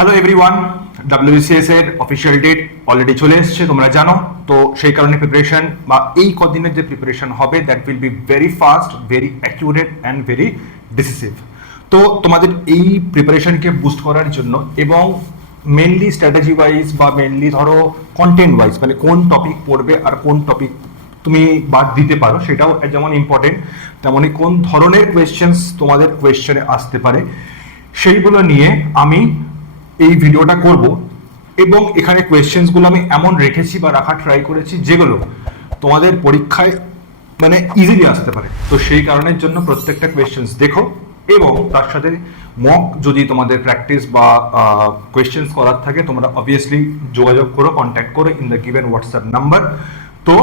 Hello everyone, WBCS এর official date already চলে এসেছে, তোমরা জানো। তো সেই কারণে প্রিপারেশন বা এই কদিনের যে প্রিপারেশন হবে that will be very fast, very accurate and very decisive. তো তোমাদের এই প্রিপারেশনকে বুস্ট করার জন্য এবং মেনলি স্ট্র্যাটেজি ওয়াইজ বা মেনলি ধরো কন্টেন্ট ওয়াইজ, মানে কোন টপিক পড়বে আর কোন টপিক তুমি বাদ দিতে পারো সেটাও যেমন ইম্পর্টেন্ট, তেমনই কোন ধরনের কোয়েশ্চেন্স তোমাদের কোয়েশ্চেনে আসতে পারে সেইগুলো নিয়ে আমি এই ভিডিওটা করব। এবং এখানে কোয়েশ্চেন্সগুলো আমি এমন রেখেছি বা রাখার ট্রাই করেছি যেগুলো তোমাদের পরীক্ষায় মানে ইজিলি আসতে পারে। তো সেই কারণের জন্য প্রত্যেকটা কোয়েশ্চেন্স দেখো এবং তার সাথে মক যদি তোমাদের প্র্যাকটিস বা কোয়েশ্চেন্স করার থাকে তোমরা অবভিয়াসলি যোগাযোগ করো, কন্ট্যাক্ট করো in the given WhatsApp number. তো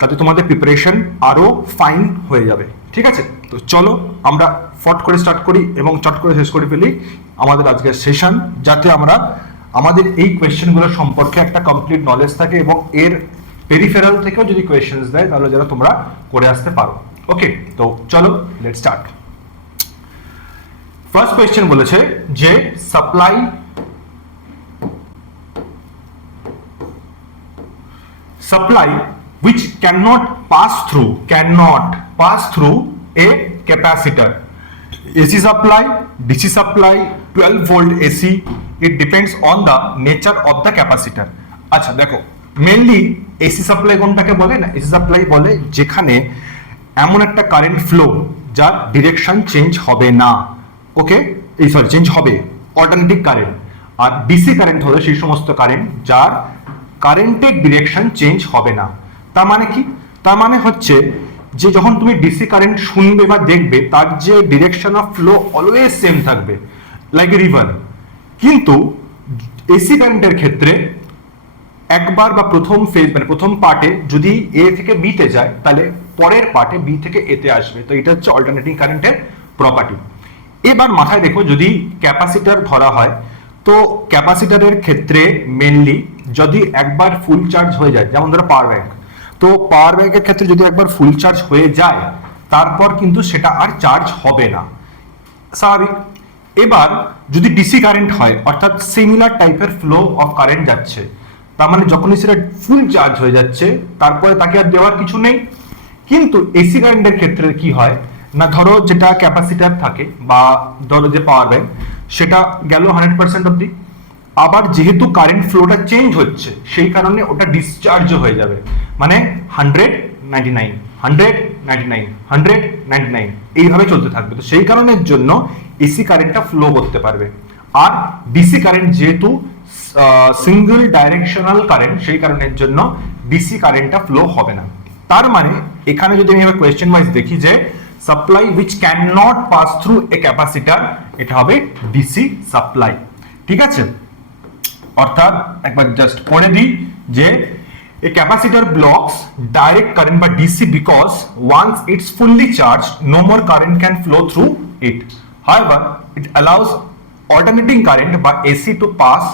তাতে তোমাদের প্রিপারেশন আরও ফাইন হয়ে যাবে, ঠিক আছে? তো চলো আমরা ফট করে স্টার্ট করি এবং চট করে শেষ করে ফেলি আমাদের আজকের সেশন, যাতে আমরা আমাদের এই কোয়েশ্চেনগুলো সম্পর্কে একটা কমপ্লিট নলেজ থাকে এবং এর পেরিফেরাল থেকেও যদি কোয়েশ্চেন্স দেয় তাহলে যেন তোমরা করে আসতে পারো। ওকে, তো চলো লেটস স্টার্ট। ফার্স্ট কোয়েশ্চেন বলেছে যে supply which cannot pass through a capacitor. AC supply, DC supply, 12 volt AC, it depends on the nature of the capacitor. আচ্ছা দেখো, মেনলি এসি সাপ্লাই কোনটাকে বলে না, এসি সাপ্লাই বলে যেখানে এমন একটা কারেন্ট ফ্লো যার ডিরেকশন চেঞ্জ হবে না। ওকে, চেঞ্জ হবে, অল্টারনেটিভ কারেন্ট। আর ডিসি কারেন্ট হলো সেই সমস্ত কারেন্ট যার কারেন্টের ডিরেকশন চেঞ্জ হবে না। তার মানে কি? তার মানে হচ্ছে যে যখন তুমি ডিসি কারেন্ট শুনবে বা দেখবে তার যে direction of flow always same থাকবে, লাইক এ রিভার। কিন্তু এসি কারেন্টের ক্ষেত্রে একবার বা প্রথম ফেজ মানে প্রথম পার্টে যদি এ থেকে বিতে যায় তাহলে পরের পার্টে বি থেকে এতে আসবে। তো এটা হচ্ছে অল্টারনেটিং কারেন্টের প্রপার্টি। এবার মাথায় রেখো, যদি ক্যাপাসিটর ধরা হয় তো ক্যাপাসিটরের ক্ষেত্রে মেনলি যদি একবার ফুল চার্জ হয়ে যায়, যেমন ধরো পাওয়ার ব্যাংক, তো পাওয়ার ব্যাংকের ক্ষেত্রে যদি একবার ফুল চার্জ হয়ে যায় তারপর কিন্তু সেটা আর চার্জ হবে না, স্বাভাবিক। এবার যদি ডিসি কারেন্ট হয়, অর্থাৎ সিমিলার টাইপের ফ্লো অফ কারেন্ট যাচ্ছে, তার মানে যখনই সেটা ফুল চার্জ হয়ে যাচ্ছে তারপরে তাকে আর দেওয়ার কিছু নেই। কিন্তু এসি কারেন্টের ক্ষেত্রে কি হয় না, ধরো যেটা ক্যাপাসিটার থাকে বা ধরো যে পাওয়ার ব্যাংক, সেটা গেল 100% অব্দি, আবার যেহেতু কারেন্ট ফ্লোটা চেঞ্জ হচ্ছে সেই কারণে ওটা ডিসচার্জ হয়ে যাবে, মানে 199 199 199 এইভাবে চলতে থাকবে। তো সেই কারণের জন্য এসি কারেন্টটা ফ্লো করতে পারবে। আর ডিসি কারেন্ট যেহেতু সিঙ্গেল ডাইরেকশনাল কারেন্ট, সেই কারণের জন্য ডিসি কারেন্টটা ফ্লো হবে না। তার মানে এখানে যদি আমি কোয়েশ্চেন ওয়াইজ দেখি যে supply which cannot pass through a capacitor, এটা হবে ডিসি সাপ্লাই, ঠিক আছে? অর্থাৎ একবার জাস্ট পড়ে দিই যে a capacitor blocks direct current by DC because once it's fully charged no more current can flow through it. However, it allows alternating current by AC to pass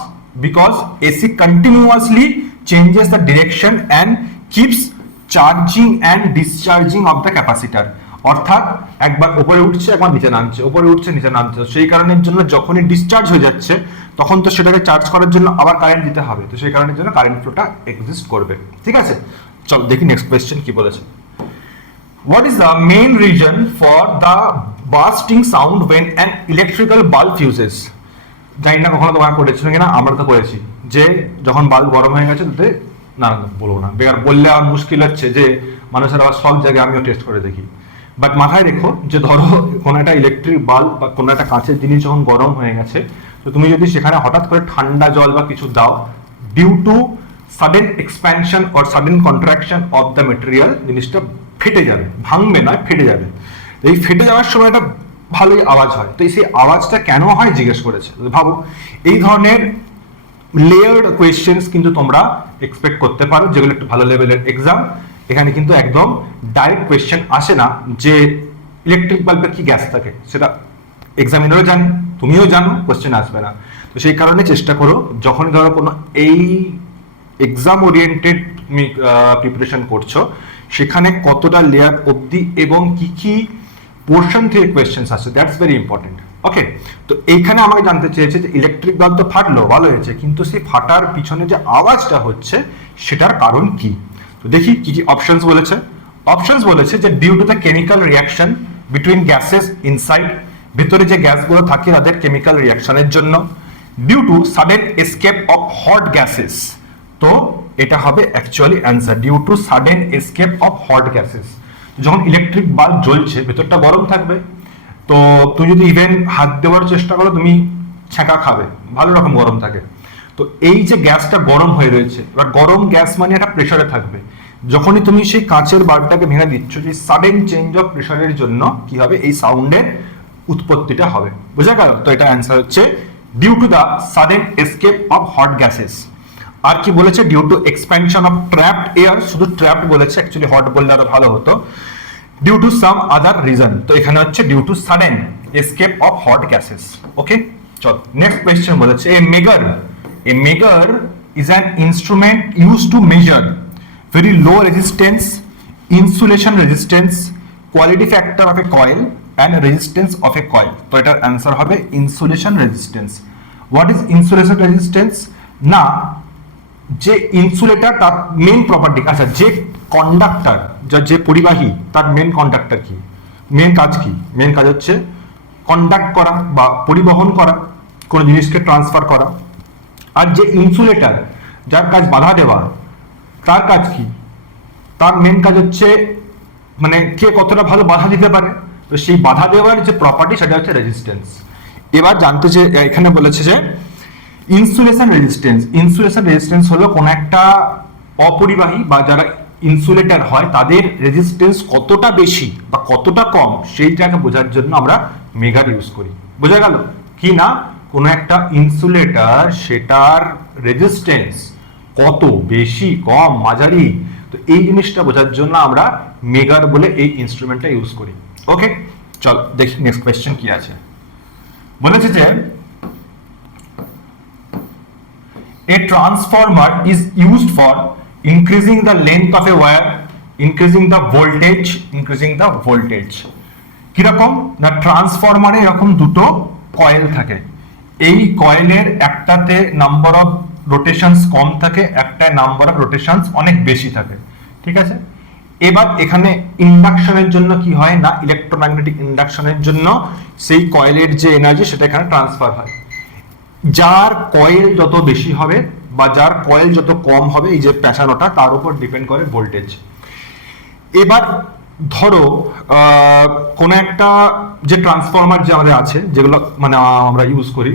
because AC continuously changes the direction and keeps charging and discharging of the capacitor. অর্থাৎ একবার উপরে উঠছে একবার নিচে নামছে, উপরে উঠছে নিচে নামছে। সেই কারণের জন্য যখনই ডিসচার্জ হয়ে যাচ্ছে তখন তো সেটাকে চার্জ করার জন্য আবার কারেন্ট দিতে হবে। তো সেই কারণের জন্য কারেন্ট ফ্লোটা এক্সিস্ট করবে, ঠিক আছে? চল দেখি নেক্সট কোয়েশ্চেন কি বলেছে। What is the main reason for the bursting sound when an electrical bulb fuses? জানি না কখনো তোমরা করেছো কিনা, আমরা তো করেছি যে যখন বাল্ব গরম হয়ে গেছে তাতে না বলবো না, বেকার বললে আর মুশকিল হচ্ছে যে মানুষের আবার সব জায়গায় আমিও টেস্ট করে দেখি। বাট মাথায় রেখো যে ধরো কোনো একটা ইলেকট্রিক বাল্ব বা কোনো একটা কাঁচের জিনিস যখন গরম হয়ে গেছে, তো তুমি যদি সেখানে হঠাৎ করে ঠান্ডা জল বা কিছু দাও, due to sudden expansion or sudden contraction of the material, জিনিসটা ফেটে যাবে, ভাঙবে নয় ফেটে যাবে। এই ফেটে যাওয়ার সময় একটা ভালোই আওয়াজ হয়। তো সেই আওয়াজটা কেন হয় জিজ্ঞেস করেছে। ভাবো, এই ধরনের লেয়ার্ড কোয়েশ্চেন্স কিন্তু তোমরা এক্সপেক্ট করতে পারো, যেগুলো একটু ভালো লেভেলের এক্সাম। এখানে কিন্তু একদম ডাইরেক্ট কোয়েশ্চেন আসে না যে ইলেকট্রিক বাল্বে কি গ্যাস থাকে, সেটা এক্সামিনারও জানে, তুমিও জানো, কোয়েশ্চেন আসবে না। তো সেই কারণে চেষ্টা করো যখনই ধরো কোনো এই এক্সাম ওরিয়েন্টেড তুমি প্রিপারেশন করছো, সেখানে কতটা লেয়ার অবধি এবং কি কি পোর্শন থেকে কোয়েশ্চেন্স আসছে, দ্যাটস ভেরি ইম্পর্টেন্ট। ওকে, তো এইখানে আমাকে জানতে চেয়েছে যে ইলেকট্রিক বাল্ব তো ফাটলো, ভালো হয়েছে, কিন্তু সেই ফাটার পিছনে যে আওয়াজটা হচ্ছে সেটার কারণ কি? তো দেখি কি কি অপশনস বলেছে। অপশনস বলেছে যে due to the chemical reaction between gases inside, ভিতরে যে গ্যাসগুলো থাকে তাদের কেমিক্যাল রিয়াকশনের জন্য, due to sudden escape of hot gases, তো এটা হবে actually answer, due to sudden escape of hot gases. যখন ইলেকট্রিক বাল্ব জ্বলছে ভেতরটা গরম থাকবে, তো তুমি যদি ইভেন হাত দেওয়ার চেষ্টা করো তুমি ছ্যাঁকা খাবে, ভালো রকম গরম থাকে। তো এই যে গ্যাসটা গরম হয়ে রয়েছে, এবার গরম গ্যাস মানে একটা প্রেসারে থাকবে, যখনই তুমি সেই কাঁচের বাল্বটাকে ভেঙে দিচ্ছ, যে সাডেন চেঞ্জ অফ প্রেসারের জন্য কি হবে, এই সাউন্ডের উৎপত্তিটা হবে। বোঝা গেল? তো এটা অ্যান্সার হচ্ছে due to the sudden escape of hot gases. আর কি বলেছে? Due to expansion of trapped air, শুধু ট্র্যাপড বলেছে, অ্যাকচুয়ালি হট বললে আরো ভালো হতো, due to some other reason. তো এখানে হচ্ছে due to sudden escape of hot gases. Okay, চল নেক্সট কোয়েশ্চেন বলেছে a megger is an instrument use to measure very low resistance, insulation resistance, quality factor of a coil and resistance of a coil. তো এটার answer হবে insulation resistance. What is insulation resistance? না, যে insulator তার main property, আচ্ছা যে conductor, যে পরিবাহী তার মেন কন্ডাক্টর কি, মেন কাজ কি? মেন কাজ হচ্ছে কন্ডাক্ট করা বা পরিবহন করা, কোনো জিনিসকে ট্রান্সফার করা। আর যে ইনসুলেটর, যার কাজ বাধা দেওয়া, তার কাজ কি? তার মেন কাজ হচ্ছে মানে কে কতটা ভালো বাধা দিতে পারে, তো সেই বাধা দেওয়ার যে প্রপার্টি সেটা হচ্ছে রেজিস্ট্যান্স। এবার জানতে যে এখানে বলেছে যে ইনসুলেশন রেজিস্ট্যান্স হলো কোন একটা অপরিবাহী বা যারা ইনসুলেটর হয় তাদের রেজিস্ট্যান্স কতটা বেশি বা কতটা কম, সেইটাকে বোঝার জন্য আমরা মেগার ইউজ করি। বোঝা গেল কি না? কোন একটা ইনসুলেটর সেটার রেজিস্ট্যান্স কত বেশি, কম, মাঝারি, তো এই জিনিসটা বোঝার জন্য আমরা মেগার বলে এই ইনস্ট্রুমেন্টটা ইউজ করি। ওকে, চল দেখি নেক্সট কোয়েশ্চেন কি আছে। বলেছে যে a transformer is used for increasing the length of a wire, increasing the voltage. কিরকম না, ট্রান্সফরমারে এরকম দুটো কয়েল থাকে, এই কয়েলের একটাতে নাম্বার অফ রোটেশনস কম থাকে, একটা নাম্বার অফ রোটেশনস অনেক বেশি থাকে, ঠিক আছে। এবার এখানে ইন্ডাকশনের জন্য কি হয় না, ইলেকট্রোম্যাগনেটিক ইন্ডাকশনের জন্য সেই কয়েলের যে এনার্জি সেটা এখানে ট্রান্সফার হয়। যার কয়েল যত বেশি হবে বা যার কয়েল যত কম হবে, এই যে পেঁচানোটা তার উপর ডিপেন্ড করে ভোল্টেজ। এবার ধরো কোন একটা যে ট্রান্সফরমার যে আমাদের আছে, যেগুলো মানে আমরা ইউজ করি,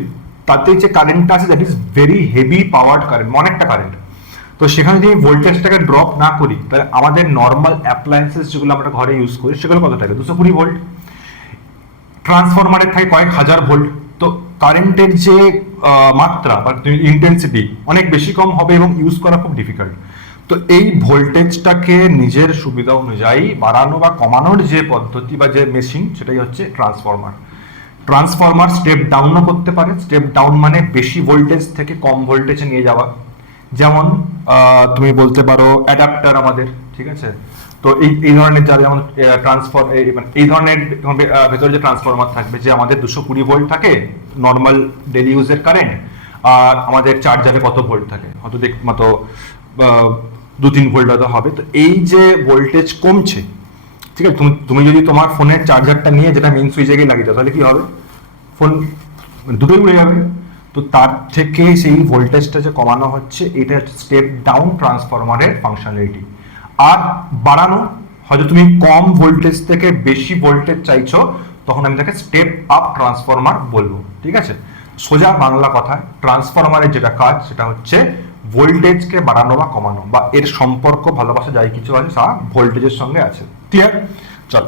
তাতে যে কারেন্টটা আছে that is very heavy powered current, অনেকটা কারেন্ট। তো সেখানে যদি ভোল্টেজটাকে ড্রপ না করি, তাহলে আমাদের নর্মাল অ্যাপ্লায়েন্সেস যেগুলো আমরা ঘরে ইউজ করি সেগুলো কত থাকে, 220 ভোল্ট। ট্রান্সফরমারের থাকে কয়েক হাজার ভোল্ট। তো কারেন্টের যে মাত্রা বা ইন্টেন্সিটি অনেক বেশি কম হবে এবং ইউজ করা খুব ডিফিকাল্ট। তো এই ভোল্টেজটাকে নিজের সুবিধা অনুযায়ী বাড়ানো বা কমানোর যে পদ্ধতি বা যে মেশিন, সেটাই হচ্ছে ট্রান্সফরমার স্টেপ ডাউনও করতে পারে। স্টেপ ডাউন মানে বেশি ভোল্টেজ থেকে কম ভোল্টেজে নিয়ে যাওয়া, যেমন তুমি বলতে পারো অ্যাডাপ্টার আমাদের, ঠিক আছে। তো এই ধরনের যারা যেমন এই ধরনের ভেতরে যে ট্রান্সফরমার থাকবে, যে আমাদের 220 ভোল্ট থাকে নর্মাল ডেলি ইউজের কারেন্ট, আর আমাদের চার্জারে কত ভোল্ট থাকে, হয়তো মতো 2-3 ভোল্ট হয়তো হবে। তো এই যে ভোল্টেজ কমছে, ঠিক আছে, তুমি যদি তোমার ফোনের চার্জারটা নিয়ে যেটা মেইন সুইচে গিয়ে লাগিয়ে দাও, তাহলে কি হবে, ফোন দুটোই উড়ে যাবে। তো তার থেকে সেই ভোল্টেজটা যে কমানো হচ্ছে, এটা স্টেপ ডাউন ট্রান্সফরমারের ফাংশনালিটি। আর বাড়ানো, হয়তো তুমি কম ভোল্টেজ থেকে বেশি ভোল্টেজ চাইছো, তখন আমি তাকে স্টেপ আপ ট্রান্সফরমার বলবো, ঠিক আছে। সোজা বাংলা কথা, ট্রান্সফরমারের যেটা কাজ সেটা হচ্ছে ভোল্টেজকে বাড়ানো বা কমানো, বা এর সম্পর্ক ভালোবাসা যাই কিছু আছে তা ভোল্টেজের সঙ্গে আছে। ক্লিয়ার? চল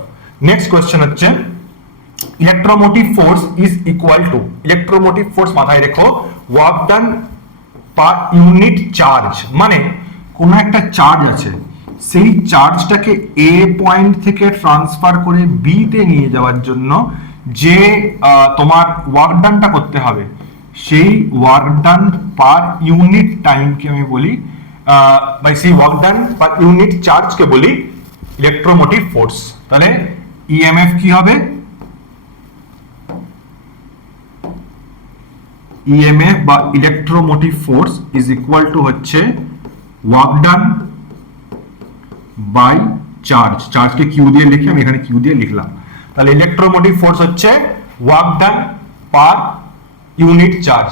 নেক্সট কোয়েশ্চেন হচ্ছে electromotive force is equal two, electromotive force মাথায় রেখো, work done per unit charge. মানে কোন একটা চার্জ আছে, সেই চার্জটাকে এ পয়েন্ট থেকে ট্রান্সফার করে বি তে নিয়ে যাওয়ার জন্য যে তোমার ওয়ার্ক ডানটা করতে হবে, সেই ওয়ার্ক ডান পার ইউনিট টাইমকে আমি বলি বা সেই ওয়ার্ক ডান পার ইউনিট চার্জকে বলি ইলেকট্রোমোটিভ ফোর্স। তাহলে ইএমএফ কি হবে, ইএমএফ বা electromotive force is equal to হচ্ছে ওয়ার্ক ডান বাই চার্জ। চার্জকে কিউ দিয়ে লিখে আমি এখানে কিউ দিয়ে লিখলাম। তাহলে ইলেকট্রোমোটিভ ফোর্স হচ্ছে work done per unit charge.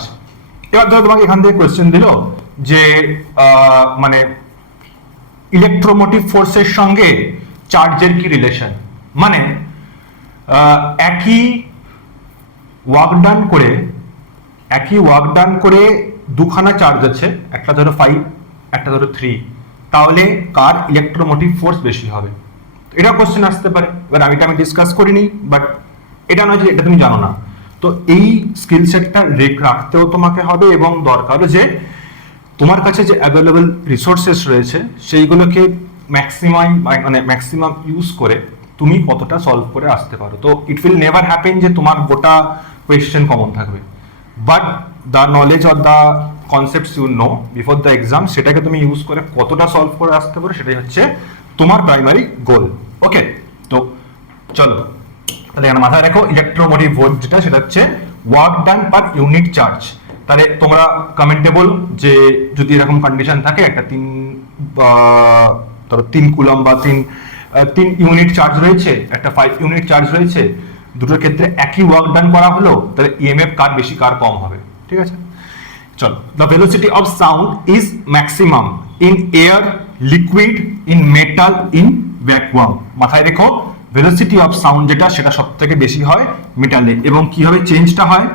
এবার ধরো তোমাকে এখান থেকে কোয়েশ্চেন দিল যে মানে ইলেকট্রোমোটিভ ফোর্সের সঙ্গে চার্জের কি রিলেশন, মানে একই ওয়ার্ক ডান করে দুখানা চার্জ আছে, একটা ধরো 5 একটা ধরো 3, তাহলে কার ইলেকট্রোমোটিভ ফোর্স বেশি হবে? এটা কোশ্চেন আসতে পারে। এবার আমি ডিসকাস করিনি, বাট এটা নয় যে এটা তুমি জানো না। তো এই স্কিল সেটটা রাখতেও তোমাকে হবে, এবং দরকার যে তোমার কাছে যে অ্যাভেলেবল রিসোর্সেস রয়েছে সেইগুলোকে ম্যাক্সিমাম ইউজ করে তুমি কতটা সলভ করে আসতে পারো। তো ইট উইল নেভার হ্যাপেন যে তোমার গোটা কোয়েশ্চেন কমন থাকবে, but the knowledge or the concepts you know before the exam, সেটাকে তুমি ইউজ করে কতটা সলভ করে আসতে পারো সেটাই হচ্ছে তোমার প্রাইমারি গোল। ওকে, তো চলো তাহলে এখানে মাথায় রাখো ইলেকট্রোমোটিভ ফোর্স যেটা সেটা হচ্ছে work done per unit charge. তাহলে তোমরা কমেন্টে বলো যে যদি এরকম কন্ডিশন থাকে, একটা 3 কুলম বা 3 ইউনিট চার্জ রয়েছে, একটা 5 ইউনিট চার্জ রয়েছে, দুটোর ক্ষেত্রে একই ওয়ার্ক ডান করা হলো, তাহলে ইএমএফ কার বেশি কার কম হবে? ঠিক আছে, চলো। The velocity of sound is maximum in air, liquid, in metal, in vacuum. মাথায় রেখো ভেলোসিটি অফ সাউন্ড যেটা সেটা সব থেকে বেশি হয় মেটালে, এবং কিভাবে চেঞ্জটা হয়,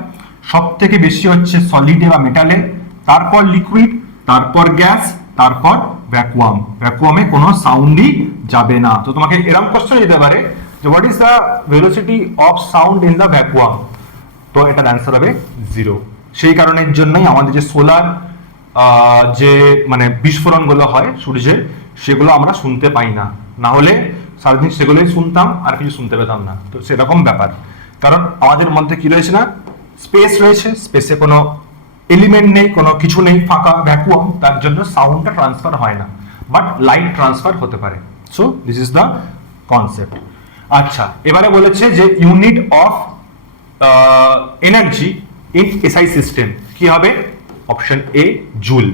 সব থেকে বেশি হচ্ছে সলিডে বা মেটালে, তারপর লিকুইড, তারপর গ্যাস, তারপর ভ্যাকুয়াম। ভ্যাকুয়ামে কোনো সাউন্ডই যাবে না। তো তোমাকে এরকম কোশ্চেন যেতে পারে যে what is the velocity of sound in the vacuum, তো এটার অ্যান্সার হবে 0। সেই কারণের জন্যই আমাদের যে সোলার যে মানে বিস্ফোরণগুলো হয় সূর্যের, সেগুলো আমরা শুনতে পাই না, না হলে সারাদিন সেগুলোই শুনতাম আর কিছু শুনতে পেতাম না। তো সেরকম ব্যাপার, কারণ আমাদের মধ্যে কি রয়েছে না, স্পেস রয়েছে, স্পেসে কোনো এলিমেন্ট নেই, কোনো কিছু নেই, ফাঁকা ভ্যাকুয়াম, তার জন্য সাউন্ডটা ট্রান্সফার হয় না, বাট লাইট ট্রান্সফার হতে পারে। So this is the concept. আচ্ছা, এবারে বলেছে যে unit of energy in SI system কি হবে? Option A joule.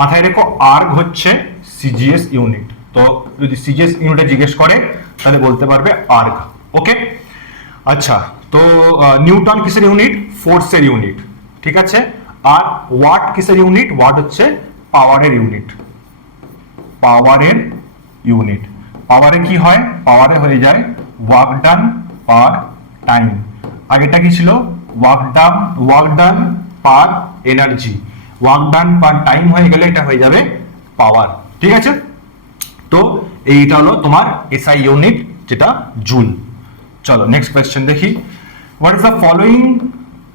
মাথায় রেখো আর্গ হচ্ছে সিজিএস ইউনিট, তো যদি সিজিএস ইউনিটে জিজ্ঞেস করে তাহলে বলতে পারবে আর্গ। ওকে, আচ্ছা, তো নিউটন কিসের ইউনিট? ফোর্সের ইউনিট। ঠিক আছে, আর ওয়াট কিসের ইউনিট? ওয়াট হচ্ছে পাওয়ারের ইউনিট। পাওয়ারের ইউনিট, পাওয়ারে কি হয়? পাওয়ারে হয়ে যায় ওয়ার্ক ডান পার টাইম। আগেটা কি ছিল? ওয়ার্ক ডান পার এনার্জি। ওয়ার্ক ডান পার টাইম হয়ে গেলে এটা হয়ে যাবে পাওয়ার। ঠিক আছে, তো এইটা হলো তোমার এসআই ইউনিট, যেটা জুল। চলো নেক্সট কোয়েশ্চেন দেখি। What is the following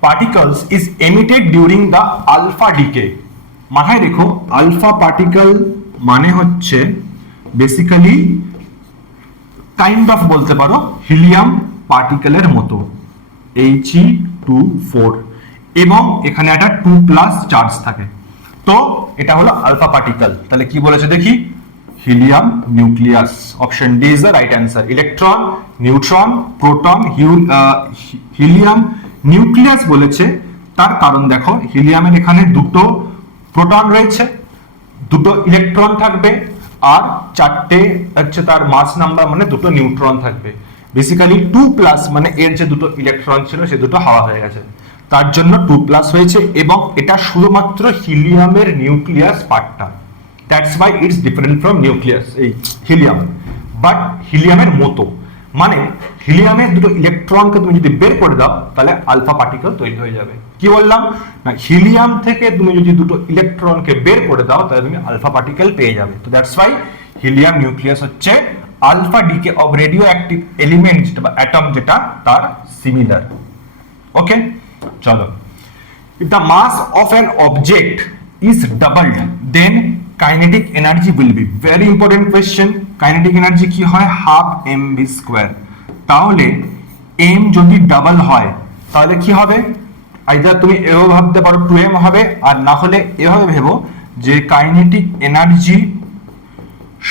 particles is emitted during the alpha decay? মাথায় রেখো আলফা পার্টিকেল মানে হচ্ছে বেসিক্যালি কাইন্ড অফ বলতে পারো হিলিয়াম পার্টিকেলের মতো, He2 4, এবং এখানে একটা 2+ চার্জ থাকে। তো এটা হলো আলফা পার্টিকেল। তাহলে কি বলেছে দেখি? Helium nucleus. Option D is the right answer. Electron, neutron, proton, helium nucleus বলেছে, তার কারণ দেখো হিলিয়ামের এখানে দুটো প্রোটন রয়েছে, দুটো ইলেকট্রন থাকবে, আর 4টে হচ্ছে তার মাস নাম্বার, মানে দুটো নিউট্রন থাকবে। বেসিক্যালি 2+ মানে এর যে দুটো ইলেকট্রন ছিল সে দুটো হাওয়া হয়ে গেছে, তার জন্য 2+ হয়েছে, এবং এটা শুধুমাত্র হিলিয়ামের নিউক্লিয়াস পার্টটা। That's why it's different from nucleus, এই হিলিয়াম। বাট হিলিয়ামের মতো, মানে হিলিয়ামের দুটো ইলেকট্রনকে তুমি যদি বের করে দাও তাহলে আলফা পার্টিকেল তৈরি হয়ে যাবে। কি বললাম না, হিলিয়াম থেকে তুমি যদি দুটো ইলেকট্রনকে বের করে দাও তাহলে তুমি আলফা পার্টিকেল পেয়ে যাবে। তো দ্যাটস ওয়াই হিলিয়াম নিউক্লিয়াস হচ্ছে alpha decay of radioactive element যেটা বা অ্যাটম যেটা তার সিমিলার। ওকে, চলো। If the mass of an object is doubled then kinetic energy will be. Very important question. Kinetic energy কি হয়? 12 mv²। তাহলে m যদি ডাবল হয় তাহলে কি হবে? আইদার তুমি এভাবে ভাবতে পারো 2m হবে, আর না হলে এভাবে ভেবো যে কাইনেটিক এনার্জি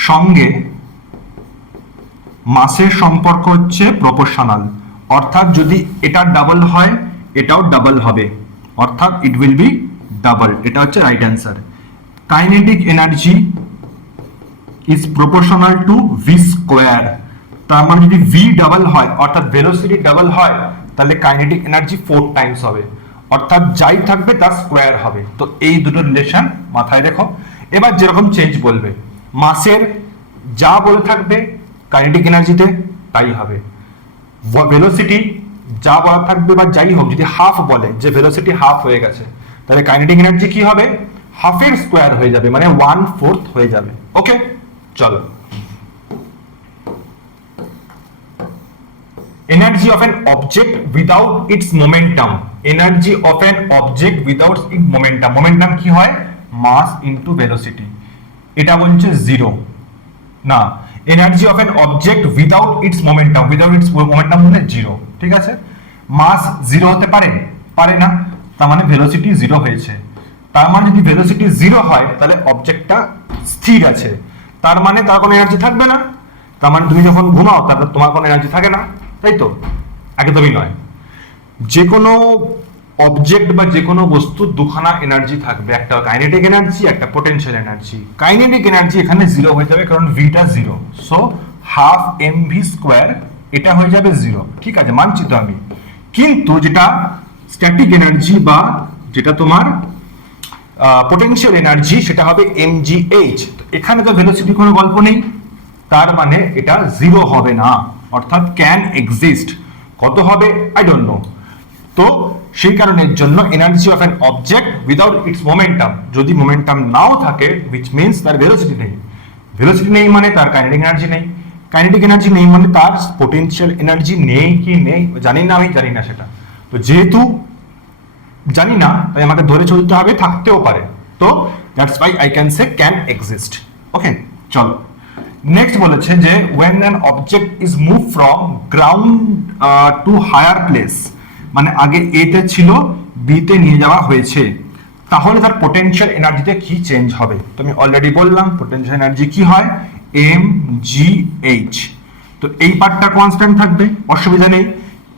সঙ্গে মাসের সম্পর্ক হচ্ছে প্রপোর্শনাল, অর্থাৎ যদি এটা ডাবল হয় এটাও ডাবল হবে, অর্থাৎ ইট উইল বি ডাবল। এটা হচ্ছে right answer. Kinetic energy is proportional to V square. তার মানে যদি ভি ডাবল হয় অর্থাৎ ভেলোসিটি ডাবল হয় তাহলে কাইনেটিক এনার্জি 4 টাইমস হবে, অর্থাৎ যাই থাকবে তার স্কোয়ার হবে। তো এই দুটো রিলেশন মাথায় রেখো। এবার যেরকম চেঞ্জ বলবে, মাসের যা বলে থাকবে কাইনেটিক এনার্জিতে তাই হবে। ভেলোসিটি যা বলা থাকবে বা যাই হোক, যদি হাফ বলে যে ভেলোসিটি হাফ হয়ে গেছে তাহলে কাইনেটিক এনার্জি কি হবে, হাফের স্কোয়ার হয়ে যাবে, মানে 1/4 হয়ে যাবে। ওকে, চলো। Energy of an object without it's momentum. Energy of an object without it's momentum. Momentum কি হয়, মাস ইনটু ভেলোসিটি। এটা বলছে জিরো না, energy of an object without it's momentum, without it's momentum মানে জিরো। ঠিক আছে, মাস জিরো হতে পারে, পারে না, তার মানে ভেলোসিটি জিরো হয়েছে। তার মানে যদি ভেলোসিটি জিরো হয় তাহলে অবজেক্টটা স্থির আছে, তার মানে তার কোনো এনার্জি থাকবে না। তার মানে তুমি যখন ঘুমাও তাহলে তোমার কোনো এনার্জি থাকে না, তাই তো? একদমই নয়। যে কোনো অবজেক্ট বা যে কোনো বস্তু দুখানা এনার্জি থাকবে, একটা কাইনেটিক এনার্জি, একটা পোটেনশিয়াল এনার্জি। কাইনেটিক এনার্জি এখানে জিরো হয়ে যাবে কারণ ভিটা zero, so half m v square এটা হয়ে যাবে জিরো। ঠিক আছে, মানছি তো আমি। কিন্তু যেটা স্ট্যাটিক এনার্জি বা যেটা তোমার পোটেনশিয়াল এনার্জি সেটা হবে mgh। এখানে তো ভেলোসিটি কোনো গল্প নেই, তার মানে এটা জিরো হবে না, অর্থাৎ ক্যান এক্সিস্ট। কত হবে আই ডোন্ট নো। তো সেই কারণের জন্য energy of an object without it's momentum, যদি মোমেন্টাম নাও থাকে উইচ মিন্স তার ভেলোসিটি নেই। ভেলোসিটি নেই মানে তার কাইনেটিক এনার্জি নেই, কাইনেটিক এনার্জি নেই মানে তার পোটেনশিয়াল এনার্জি নেই কি নেই জানি না, আমি জানি না সেটা। তো যেহেতু জানি না তাই আমাকে ধরে চলতে হবে থাকতেও পারে, তো that's why I can say can exist. Okay, চলো নেক্সট বলেছে যে when an object is moved from ground to higher place, মানে আগে এ তে ছিল বি তে নিয়ে যাওয়া হয়েছে, তাহলে তার পোটেনশিয়াল এনার্জিতে কি চেঞ্জ হবে? তো আমি অলরেডি বললাম পোটেনশিয়াল এনার্জি কি হয়, mgh। তো এই পার্টটা কনস্ট্যান্ট থাকবে, অসুবিধা নেই।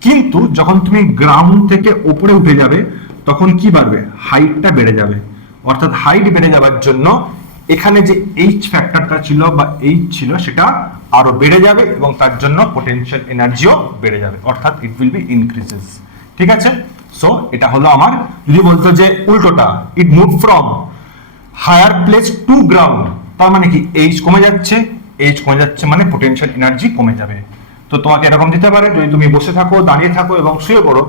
কিন্তু যখন তুমি গ্রাউন্ড থেকে উপরে উঠে যাবে তখন কি বাড়বে, হাইটটা বেড়ে যাবে। অর্থাৎ হাইট বেড়ে যাওয়ার জন্য এখানে যে এইচ ফ্যাক্টরটা ছিল বা এইচ ছিল সেটা আরো বেড়ে যাবে এবং তার জন্য পোটেনশিয়াল এনার্জিও বেড়ে যাবে, অর্থাৎ ইট উইল বি ইনক্রিজেস। ঠিক আছে, সো এটা হলো আমার। যদি বলতো যে উল্টোটা, it move from higher place to ground, তার মানে কি এইচ কমে যাচ্ছে, এইচ কমে যাচ্ছে মানে পোটেনশিয়াল এনার্জি কমে যাবে। তো তোমাকে এরকম দিতে পারে, যদি তুমি বসে থাকো, দাঁড়িয়ে থাকো এবং শুয়ে পড়ো,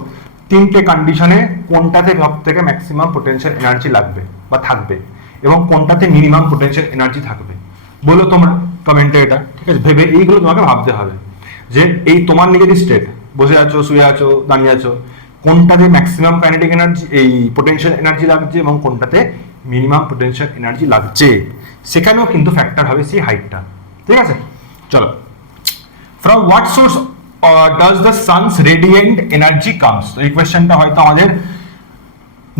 তিনটে কন্ডিশনে কোনটাতে সব থেকে ম্যাক্সিমাম পোটেনশিয়াল এনার্জি লাগবে বা থাকবে এবং কোনটাতে মিনিমাম পোটেনশিয়াল এনার্জি থাকবে, বলো তোমরা কমেন্টে এটা। ঠিক আছে, ভেবে এইগুলো তোমাকে ভাবতে হবে যে এই তোমার নিজেরই স্টেট, বসে আছো, শুয়ে আছো, দাঁড়িয়ে আছো, কোনটাতে ম্যাক্সিমাম কাইনেটিক এনার্জি এই পোটেনশিয়াল এনার্জি লাগছে এবং কোনটাতে মিনিমাম পোটেনশিয়াল এনার্জি লাগছে, সেখানেও কিন্তু ফ্যাক্টর হবে সেই হাইটটা। ঠিক আছে, চলো। From what source does the sun's radiant energy comes? তো এই কোয়েশ্চেনটা হয়তো আমাদের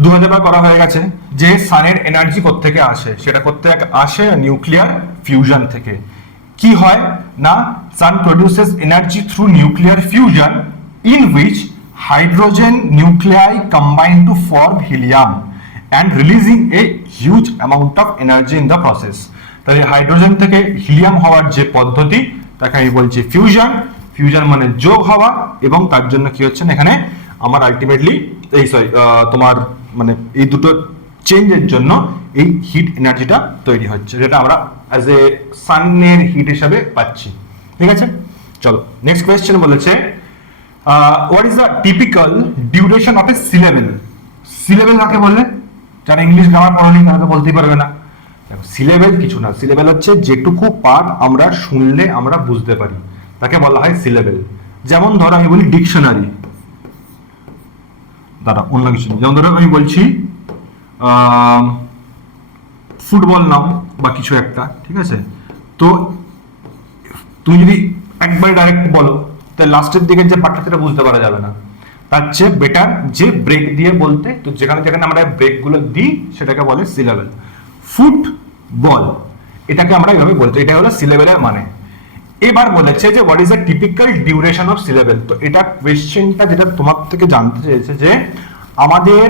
2000 বার করা হয়ে গেছে, যে সানের এনার্জি কোত্থেকে আসে, সেটা কোত্থেকে আসে, নিউক্লিয়ার ফিউশন থেকে। কি হয় না, sun produces energy through nuclear fusion in which hydrogen nuclei combine to form helium and releasing a huge amount of energy in the process। তাহলে হাইড্রোজেন থেকে হিলিয়াম হওয়ার যে পদ্ধতি তাকে আমি বলছি ফিউশন। ফিউশন মানে যোগ হওয়া, এবং তার জন্য কি হচ্ছে না এখানে আমার আলটিমেটলি এই তোমার মানে এই দুটো চেঞ্জের জন্য এই হিট এনার্জিটা তৈরি হচ্ছে, যেটা আমরা অ্যাজ এ সানের হিট হিসাবে পাচ্ছি। ঠিক আছে, চলো নেক্সট কোয়েশ্চেন বলেছে what is the typical duration of a C level. C level কাকে বলে? যারা ইংলিশ গ্রামার পড়েনি তারা তো বলতেই পারবে না। দেখো, সি লেভেল কিছু না, সি লেভেল হচ্ছে যেটুকু পার্ট আমরা শুনলে আমরা বুঝতে পারি তাকে বলা হয় সি লেভেল। যেমন ধরো আমি বলি ডিকশনারি, দাঁড়া অন্য কিছু নেই, যেমন ধরো আমি বলছি ফুটবল নাও বা কিছু একটা, ঠিক আছে, তো তুমি যদি একবার ডাইরেক্ট বলো তাহলে লাস্টের দিকে যে পার্টটা সেটা বুঝতে পারা যাবে না। তার চেয়ে বেটার যে ব্রেক দিয়ে বলতে, তো যেখানে যেখানে আমরা ব্রেক গুলো দিই সেটাকে বলে সি লেভেল। ফুটবল এটাকে আমরা এইভাবে বলতে, এটা হলো সি লেভেলের মানে। এবার বলেছে যে what is the typical duration of syllable. তো এটা কোয়েশ্চেনটা যেটা তোমার থেকে জানতে চেয়েছে যে আমাদের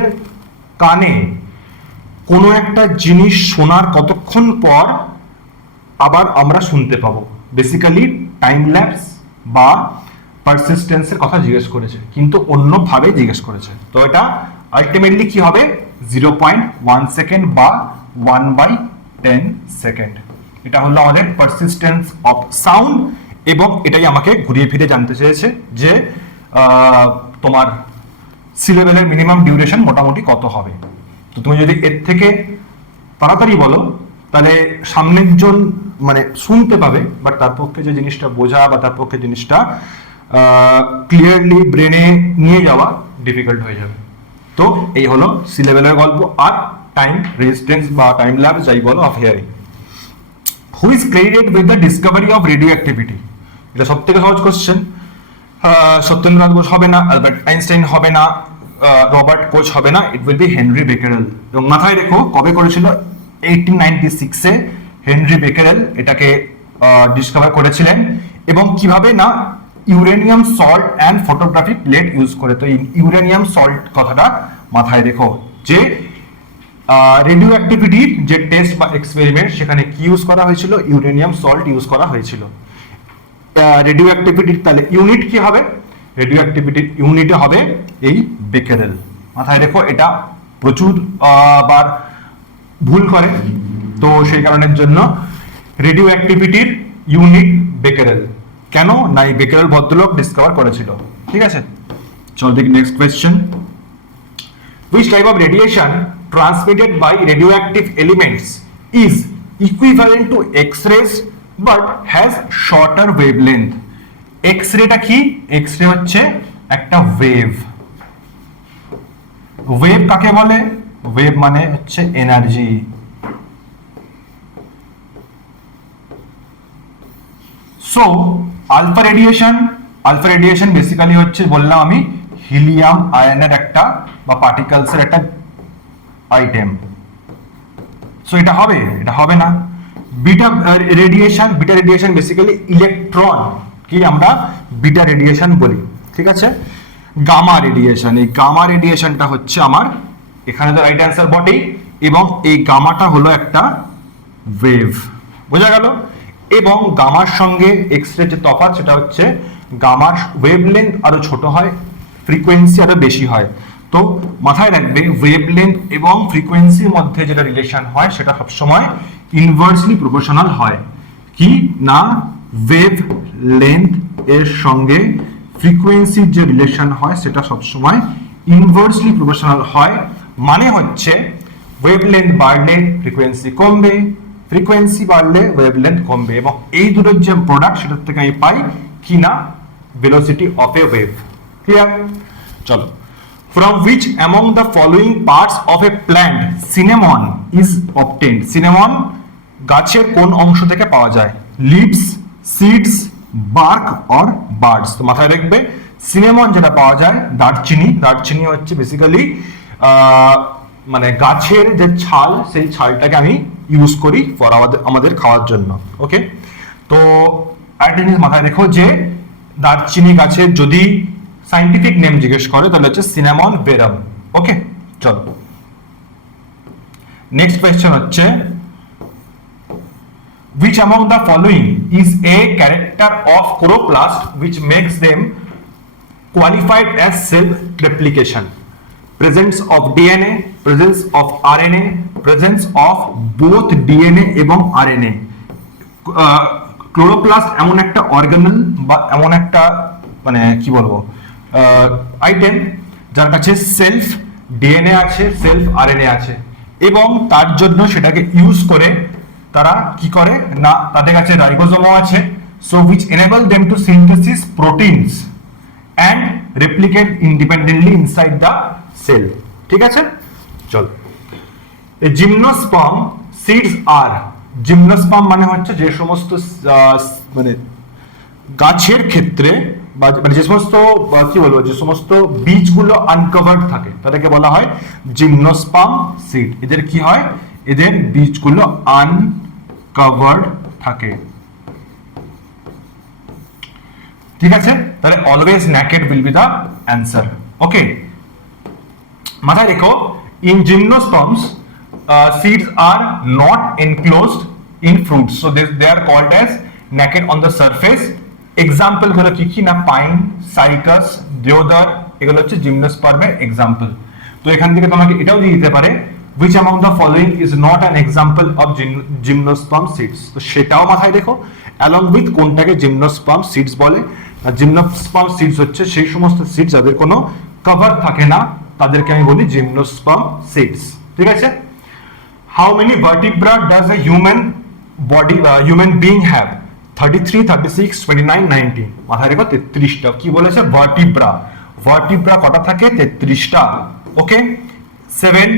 কানে কোনো একটা জিনিস শোনার কতক্ষণ পর আবার আমরা শুনতে পাবো, বেসিক্যালি টাইম ল্যাপস বা পারসিস্টেন্সের কথা জিজ্ঞেস করেছে, কিন্তু অন্যভাবে জিজ্ঞেস করেছে। তো এটা আলটিমেটলি কি হবে 0.1 সেকেন্ড বা 1/10 সেকেন্ড। এটা হলো আমাদের পারসিস্টেন্স অফ সাউন্ড, এবং এটাই আমাকে ঘুরিয়ে ফিরে জানতে চেয়েছে যে তোমার সিলেবেলের মিনিমাম ডিউরেশন মোটামুটি কত হবে। তো তুমি যদি এর থেকে তাড়াতাড়ি বলো তাহলে সামনের জন মানে শুনতে পাবে, বাট তার পক্ষে যে জিনিসটা বোঝা বা তার পক্ষে জিনিসটা ক্লিয়ারলি ব্রেনে নিয়ে যাওয়া ডিফিকাল্ট হয়ে যাবে। তো এই হলো সি লেভেলের গল্প আর টাইম রেজিস্ট্যান্স বা টাইম ল্যাপস যাই বলো of hearing. Who is credited with the Discovery of radio activity? এটা সব থেকে সহজ কোশ্চেন। সত্যেন্দ্রনাথ বোস হবে না, আলবার্ট আইনস্টাইন হবে না, রবার্ট কোচ হবে না, it will be Henry Becquerel. এবং মাথায় রেখো কবে করেছিল 1896-এ হেনরি বেকারেল এটাকে ডিসকভার করেছিলেন, এবং কিভাবে না uranium salt and photography plate use করে। তো ইউরেনিয়াম সল্ট কথাটা মাথায় রেখো যে রেডিও অ্যাক্টিভিটির যে টেস্ট বা এক্সপেরিমেন্ট সেখানে কি ইউজ করা হয়েছিল, ইউরেনিয়াম সল্ট ইউজ করা হয়েছিল। রেডিও অ্যাক্টিভিটির তাহলে ইউনিট কি হবে, রেডিও অ্যাক্টিভিটির ইউনিটে হবে এই বেকারেল। মাথায় রেখো এটা প্রচুর বার ভুল করে, তো সেই কারণের জন্য রেডিও অ্যাক্টিভিটির ইউনিট বেকারেল। কেন না এই বেকারেল ভদ্রলোক ডিসকভার করেছিল। ঠিক আছে, চল দেখি next question. Which type of radiation transmitted by radioactive elements is equivalent to X-rays but has shorter wavelength? X-ray টা কি? X-ray হচ্ছে একটা ওয়েভ। ওয়েভ কাকে বলে? ওয়েভ মানে হচ্ছে energy. So alpha radiation basically হচ্ছে বললাম আমি হিলিয়াম আয়নের একটা বা পার্টিকেলসের একটা আইটেম। সো এটা হবে না। বিটা রেডিয়েশন বেসিক্যালি ইলেকট্রন কি আমরা বিটা রেডিয়েশন বলি। ঠিক আছে, গামা রেডিয়েশন, এই গামা রেডিয়েশনটা হচ্ছে আমার এখানে তো রাইট অ্যান্সার বটেই, এবং এই গামাটা হলো একটা ওয়েভ, বোঝা গেল। এবং গামার সঙ্গে এক্স রে যে তফাৎ সেটা হচ্ছে গামার ওয়েভলেন্থ আরো ছোট হয়, ফ্রিকোয়েন্সি আরো বেশি হয়। তো মাথায় রাখবে ওয়েভলেন্থ এবং ফ্রিকোয়েন্সির মধ্যে যেটা রিলেশন হয় সেটা সবসময় ইনভার্সলি প্রপোর্শনাল হয়। কি না, ওয়েভ লেন্থ এর সঙ্গে ফ্রিকোয়েন্সির যে রিলেশন হয় সেটা সবসময় ইনভার্সলি প্রপোর্শনাল হয়। মানে হচ্ছে ওয়েভলেন্থ বাড়লে ফ্রিকোয়েন্সি কমবে, ফ্রিকোয়েন্সি বাড়লে ওয়েভলেন্থ কমবে, এবং এই দুটোর যে প্রোডাক্ট সেটার থেকে আমি পাই কি না velocity of A wave. Clear? চলো, from which among the following parts of a plant cinnamon is obtained? cinnamon গাছের কোন অংশ থেকে পাওয়া যায়? Leaves, seeds, bark or birds. তো মাথায় রাখবে সিনেমন যেটা পাওয়া যায় দারচিনি হচ্ছে বেসিক্যালি মানে গাছের যে ছাল, সেই ছালটাকে আমি ইউজ করি ফর আমাদের খাওয়ার জন্য। ওকে, তো আরেকটা জিনিস মাথায় রেখো যে দারচিনি গাছের যদি সাইন্টিফিক নেম জিজ্ঞেস করে তাহলে হচ্ছে সিনামন ভেরাম। ওকে, চলো নেক্সট কোয়েশ্চেন হচ্ছে which among the following is a character of chloroplast which makes them qualified as self replication? Presence of DNA, presence of RNA, presence of both DNA এবং RNA। Chloroplast এমন একটা organelle বা এমন একটা মানে কি বলবো আইটেম যার কাছে সেলফ ডিএনএ আছে, সেলফ আরএনএ আছে, এবং তার জন্য সেটাকে ইউজ করে তারা কি করে না তাদের কাছে রাইবোজোমও আছে। So which enable them to synthesis proteins and replicate independently inside the cell. ঠিক আছে, চল। জিমনোস্পার্ম সিডস আর, জিমনোস্পার্ম মানে হচ্ছে যে সমস্ত মানে গাছের ক্ষেত্রে বা মানে যে সমস্ত কি বলবো যে সমস্ত বীজগুলো আনকভার্ড থাকে তাদেরকে বলা হয় জিমনোস্পার্ম সিড। এদের কি হয়, এদের বীজগুলো আনকভার্ড থাকে। ঠিক আছে, তাহলে always naked will be the answer. Okay, মাথায় রেখো in gymnosperms seeds are not enclosed in fruits, so they are called as naked on the surface. Example গুলো কি কি না, পাইন, সাইকাস, দেওদার, এগুলো হচ্ছে জিমনোস্পার্মের এক্সাম্পল। তো এখান থেকে তোমাকে এটাও দিয়ে দিতে পারে which among the following is not an example of gymnosperm seeds, তো সেটাও মাথায় রেখো along with কোনটাকে জিমনোস্পার্ম সিডস বলে। জিমনোস্পার্ম সিডস হচ্ছে সেই সমস্ত সিডস যাদের কোনো কভার থাকে না, তাদেরকে আমি বলি জিমনোস্পার্ম সিডস। ঠিক আছে, how many vertebra does a human being have? 33, 36, 29, 19, মাথায় রেখো 33টা। কি বলেছে? ভার্টিব্রা কটা থাকে? 33টা। ওকে, 7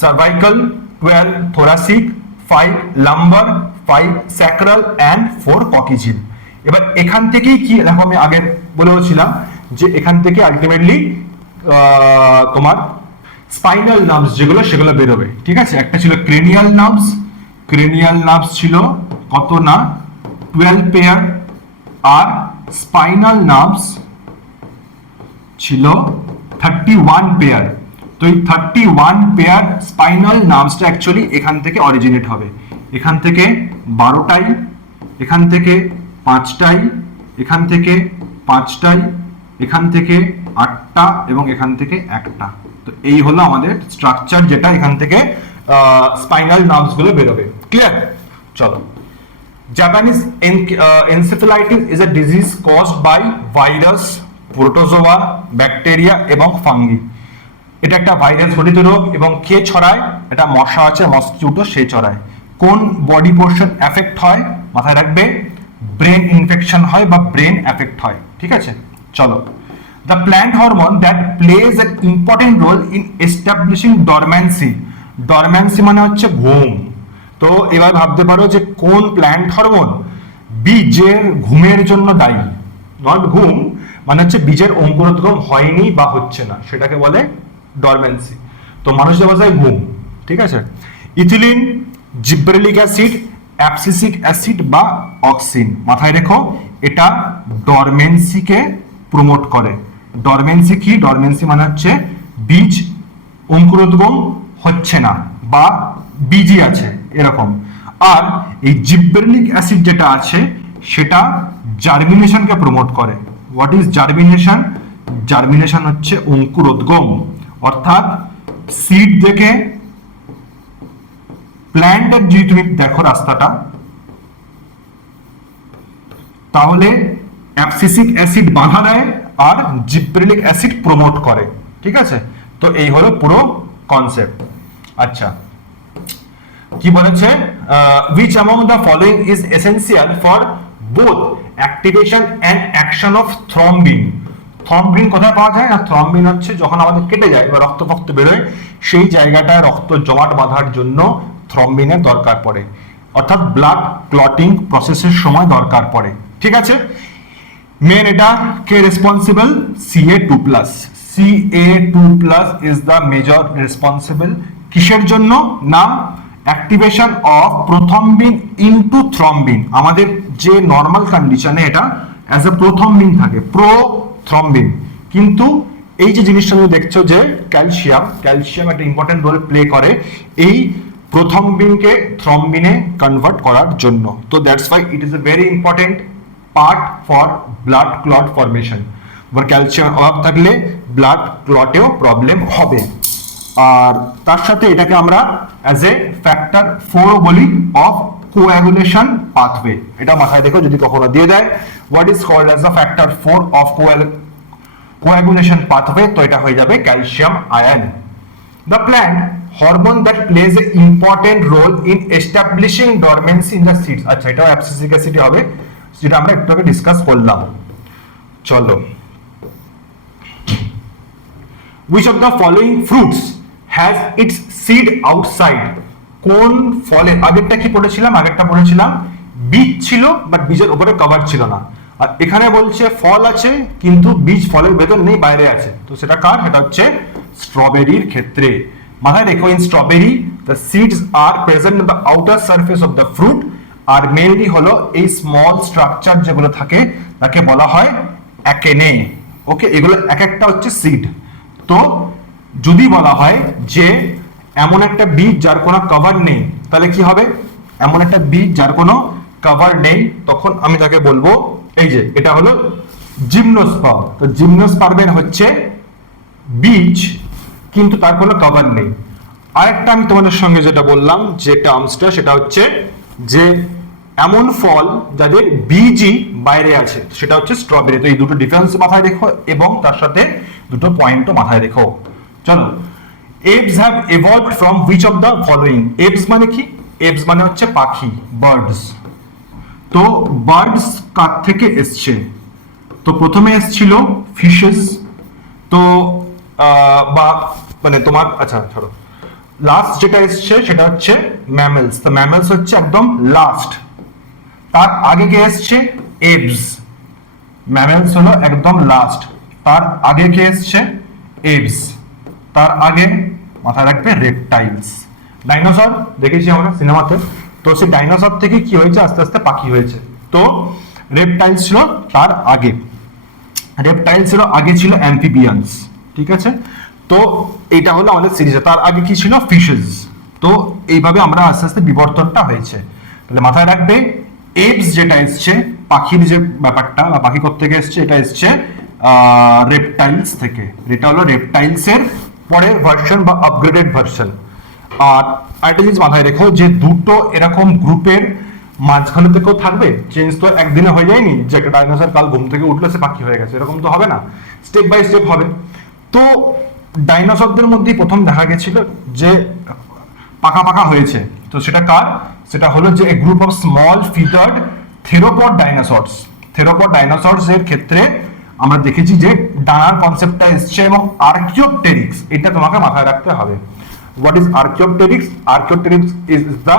cervical, 12 thoracic, 5 lumbar, 5 sacral and 4 coccygeal। এবার এখান থেকেই কি দেখো, আমি আগে বলেছিলাম যে এখান থেকে আলটিমেটলি তোমার স্পাইনাল নার্ভস যেগুলো সেগুলো বেরোবে। ঠিক আছে, একটা ছিল ক্রেনিয়াল নার্ভস ছিল কত না 12 পেয়ার, আর স্পাইনাল নার্ভস ছিল 31 পেয়ার। তো এই 31 পেয়ার স্পাইনাল নার্ভসটা অ্যাকচুয়ালি এখান থেকে অরিজিনেট হবে। এখান থেকে 12টাই, এখান থেকে 5টাই, এখান থেকে 5টাই, এখান থেকে 8টা এবং এখান থেকে 1টা। তো এই হলো আমাদের স্ট্রাকচার, যেটা এখান থেকে স্পাইনাল নার্ভস গুলো বেরোবে। ক্লিয়ার? চলো, Japanese encephalitis is a disease caused by virus, protozoa, bacteria এবং ফাঙ্গি। এটা একটা ভাইরাস ঘটিত রোগ এবং কে ছড়ায়? এটা মশা আছে, মসকিউটো, সে ছড়ায়। কোন বডি পোর্শন এফেক্ট হয়? মাথায় রাখবে ব্রেন ইনফেকশন হয় বা ব্রেন এফেক্ট হয়। ঠিক আছে, চলো, the plant hormone that plays an important role in establishing dormancy মানে হচ্ছে ঘুম। তো এবার ভাবতে পারো যে কোন প্ল্যান্ট হরমোন বীজের ঘুমের জন্য দায়ী। নট ঘুম মানে হচ্ছে বীজের অঙ্কুরোদ্গম হয়নি বা হচ্ছে না, সেটাকে বলে ডরমেন্সি। তো মানুষের ভাষায় ঘুম। ঠিক আছে, ethylene, gibberellic acid, abscisic acid বা অক্সিন, মাথায় রেখো এটা ডরমেন্সিকে প্রমোট করে। ডরমেন্সি কি? ডরমেন্সি মানে হচ্ছে বীজ অঙ্কুরোদ্গম হচ্ছে না বা বীজই আছে এরকম। আর এই জিব্রেলিক অ্যাসিড যেটা আছে সেটা জার্মিনেশনকে প্রমোট করে। What is germination? জার্মিনেশন হচ্ছে অঙ্কুরোদ্গম, অর্থাৎ সিড দেখে প্ল্যান্টের যদি তুমি দেখো রাস্তাটা, তাহলে অ্যাবসিসিক অ্যাসিড বাধা দেয় আর জিব্রেলিক অ্যাসিড প্রমোট করে। ঠিক আছে, তো এই হলো পুরো কনসেপ্ট। আচ্ছা, কি বলেছে? which among the following is essential for both activation and action of thrombin? Thrombin কোথায় পাওয়া যায়? না, থ্রম্বিন হচ্ছে যখন আমাদের কেটে যায় বা রক্ত বেরোয়, সেই জায়গাটায় রক্ত জমাট বাঁধার জন্য থ্রম্বিনের দরকার পড়ে, অর্থাৎ ব্লাড ক্লটিং প্রসেসের সময় দরকার পড়ে। ঠিক আছে, মেন এটা কে responsible? Ca2+। Ca2+ is the major responsible কিসের জন্য? না, activation of prothrombin into thrombin. আমাদের যে নর্মাল কন্ডিশনে এটা অ্যাজ এ প্রোথ্রম্বিন থাকে, প্রোথ্রম্বিন, কিন্তু এই যে জিনিসটা তুমি দেখছো যে ক্যালসিয়াম একটা ইম্পর্টেন্ট রোল প্লে করে এই প্রোথ্রম্বিনকে থ্রম্বিনে কনভার্ট করার জন্য। তো that's why it is a very important part for blood clot formation. Calcium অভাব থাকলে ব্লাড ক্লটেও প্রবলেম হবে। আর তার সাথে এটাকে আমরা অ্যাজ এ ফ্যাক্টর 4 বলি অফ কোঅ্যাগুলেশন পাথওয়ে। এটা মাথায় দেখো যদি কখনো দিয়ে দেয় what is called as the factor 4 of coagulation pathway, তো এটা হয়ে যাবে calcium ion. The plant hormone that plays a important role in establishing dormancy in the seeds. আচ্ছা, এটাও অ্যাবসিসিক অ্যাসিড হবে, যেটা আমরা একটু আগে ডিসকাস করলাম। চলো, which of the following fruits has its seed outside? কোন ফলে? আগেরটা কি পড়েছিলাম? বীজ ছিল বাট বীজের উপরে কভার ছিল না। আর এখানে বলছে ফল আছে কিন্তু বীজ ফলের ভেতর নেই, বাইরে আছে। তো সেটা কার? সেটা হচ্ছে স্ট্রবেরির ক্ষেত্রে। মাথায় রেখো, in strawberry the seeds are present in the outer surface of the fruit, আর মেইনলি হলো এই স্মল স্ট্রাকচার যেগুলো থাকে তাকে বলা হয় অ্যাকেনে। ওকে, এগুলো এক একটা হচ্ছে সিড। তো যদি বলা হয় যে এমন একটা বীজ যার কোনো কভার নেই, তাহলে কি হবে? এমন একটা বীজ যার কোনো কভার নেই, তখন আমি তাকে বলবো এই যে এটা হলো জিমনোস্পার্ম। তো জিমনোস্পার্মের হচ্ছে বীজ কিন্তু তার কোনো কভার নেই। আরেকটা আমি তোমাদের সঙ্গে যেটা বললাম যে টার্মসটা, সেটা হচ্ছে যে এমন ফল যাদের বীজই বাইরে আছে, সেটা হচ্ছে স্ট্রবেরি। তো এই দুটো ডিফারেন্স মাথায় রেখো এবং তার সাথে দুটো পয়েন্টও মাথায় রেখো। চলো, aves have evolved from which of the following? Aves মানে কি? এভস মানে হচ্ছে পাখি, বার্ডস। তো বার্ডস কার থেকে এসছে? তো প্রথমে এসছিল ফিশেস। তো বা মানে তোমার আচ্ছা ছাড়ো, লাস্ট যেটা এসছে সেটা হচ্ছে ম্যামেলস। তো ম্যামেলস হচ্ছে একদম লাস্ট। তার আগে কে এসছে? এভস। ম্যামেলস হলো একদম লাস্ট, তার আগে কে এসছে? এভস। তার আগে মাথায় রাখবে রেপটাইলস। ডাইনোসর দেখেছি আমরা সিনেমাতে, তো সেই ডাইনোসর থেকে কি হয়েছে? আস্তে আস্তে পাখি হয়েছে। তো রেপটাইলস ছিল তার আগে। রেপটাইলস ছিল আগে, ছিল অ্যাম্ফিবিয়ান্স। ঠিক আছে, তো এইটা হলো আমাদের সিরিজে। তার আগে কি ছিল? ফিশেস। তো এইভাবে আমরা আস্তে আস্তে বিবর্তনটা হয়েছে। তাহলে মাথায় রাখবে এভস যেটা এসছে, পাখির যে ব্যাপারটা বা পাখি কোত্থেকে এসছে, এটা এসছে রেপটাইলস থেকে। এটা হলো রেপটাইলস এর পরের ভার্সন বা আপগ্রেডেড ভার্সন। আর আরেকটা জিনিস মাথায় রেখো যে দুটো এরকম গ্রুপের মাঝখানে থেকেও থাকবে। চেঞ্জ তো একদিনে হয়ে যায়নি যে একটা ডাইনোসর কাল ঘুম থেকে উঠলো সে পাখি হয়ে গেছে, এরকম তো হবে না, স্টেপ বাই স্টেপ হবে। তো ডাইনোসরদের মধ্যেই প্রথম দেখা গেছিল যে পাকা পাকা হয়েছে। তো সেটা কার? সেটা হলো যে a group of small feathered theropod dinosaurs. Theropod dinosaurs এর ক্ষেত্রে আমরা দেখেছি যে ডানার কনসেপ্টটা এসছে এবং আর্কিওপটেরিক্স, এটা তোমাকে মাথায় রাখতে হবে। What is Archaeopteryx? Archaeopteryx is the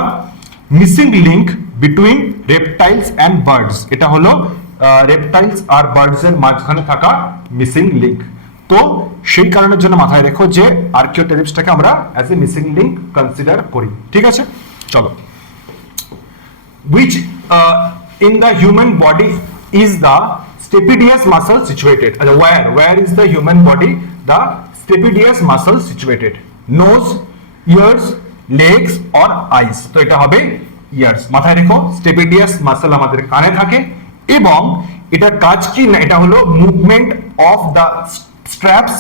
missing link between reptiles and birds. এটা হলো reptiles আর birds এর মাঝখানে থাকা missing link। তো সেই কারণের জন্য মাথায় রেখো যে আর্কিওপটেরিক্সটাকে আমরা as a missing link consider করি। ঠিক আছে, চলো। Which in the human body is the stapedius muscle situated? Where is the human body the stapedius muscle situated? Nose, ears, legs or eyes? তো এটা হবে ইয়ার্স। মাথায় রেখো স্টেপিডিয়াস মাসল আমাদের কানে থাকে এবং এটার কাজ কি না, এটা হলো movement of the straps,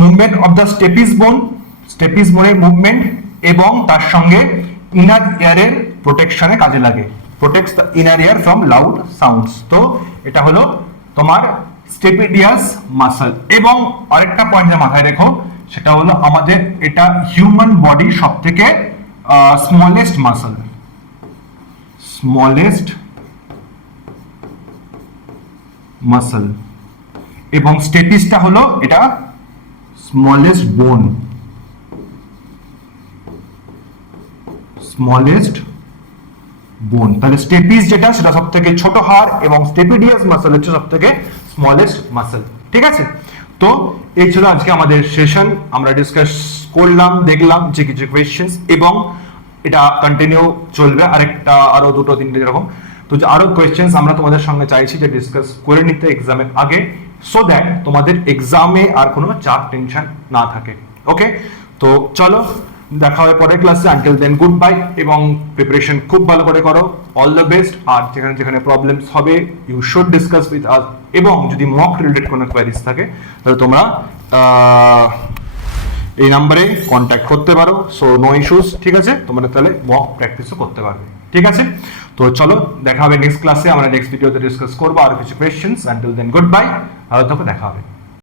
movement of the stapes বোন, স্টেপিস বোনের মুভমেন্ট, এবং তার সঙ্গে ইনার ইয়ারের প্রোটেকশনে কাজে লাগে। Protects the inner year from loud sounds. তো এটা হলো তোমার স্টেপিডিয়াস মাসল। এবং আরেকটা পয়েন্ট মাথায় রেখো, সেটা হলো আমাদের এটা হিউম্যান বডির সব থেকে স্মলেস্ট মাসল, স্মলেস্ট মাসল। এবং স্টেপিসটা হলো এটা স্মলেস্ট বোন, স্মলেস্ট বোন। তাহলে স্টেপিস যেটা সেটা সব থেকে ছোট হাড় এবং স্টেপিডিয়াস মাসল হচ্ছে সব থেকে স্মলেস্ট মাসল। ঠিক আছে, তো এই ছিল আজকে আমাদের সেশন। আমরা ডিসকাস করলাম, দেখলাম যে কিছু কোয়েশ্চেন্স, এবং এটা কন্টিনিউ চলবে আরেকটা আরো দুটো তিনটে এরকম। তো যে আরো কোয়েশ্চেন্স আমরা তোমাদের সঙ্গে চাইছি যে ডিসকাস করে নিতে এক্সামের আগে, সো দ্যাট তোমাদের এক্সামে আর কোনো চাপ টেনশন না থাকে। ওকে, তো চলো দেখা হবে পরের ক্লাসে। আনটিল দেন গুড বাই, এবং প্রিপারেশন খুব ভালো করে করো। All the best. আর যেখানে যেখানে প্রবলেমস হবে you should discuss with us, এবং যদি মক রিলেটেড কোনো কোয়ারিজ থাকে তাহলে তোমরা এই নাম্বারে কন্ট্যাক্ট করতে পারো। So no issues. ঠিক আছে, তোমরা তাহলে মক প্র্যাকটিসও করতে পারবে। ঠিক আছে, তো চলো দেখা হবে নেক্সট ক্লাসে। আমরা নেক্সট ভিডিওতে ডিসকাস করবো আর কিছু questions. Until then good bye, ভালো থাকো, দেখা হবে।